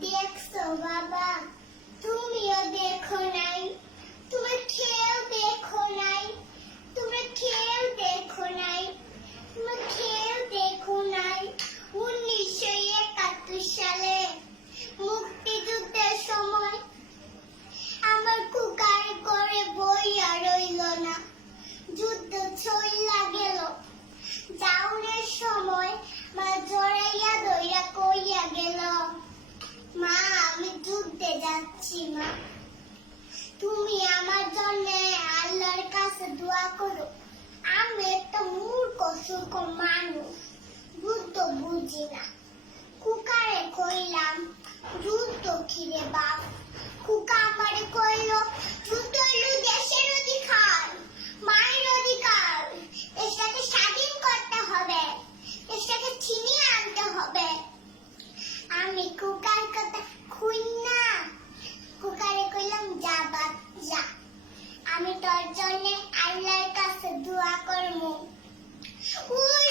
Dexo, Baba. না তুমি আমার জন্য আল্লাহর কাছে দোয়া করো। আমি একটা মূর্খ সুখ না ওই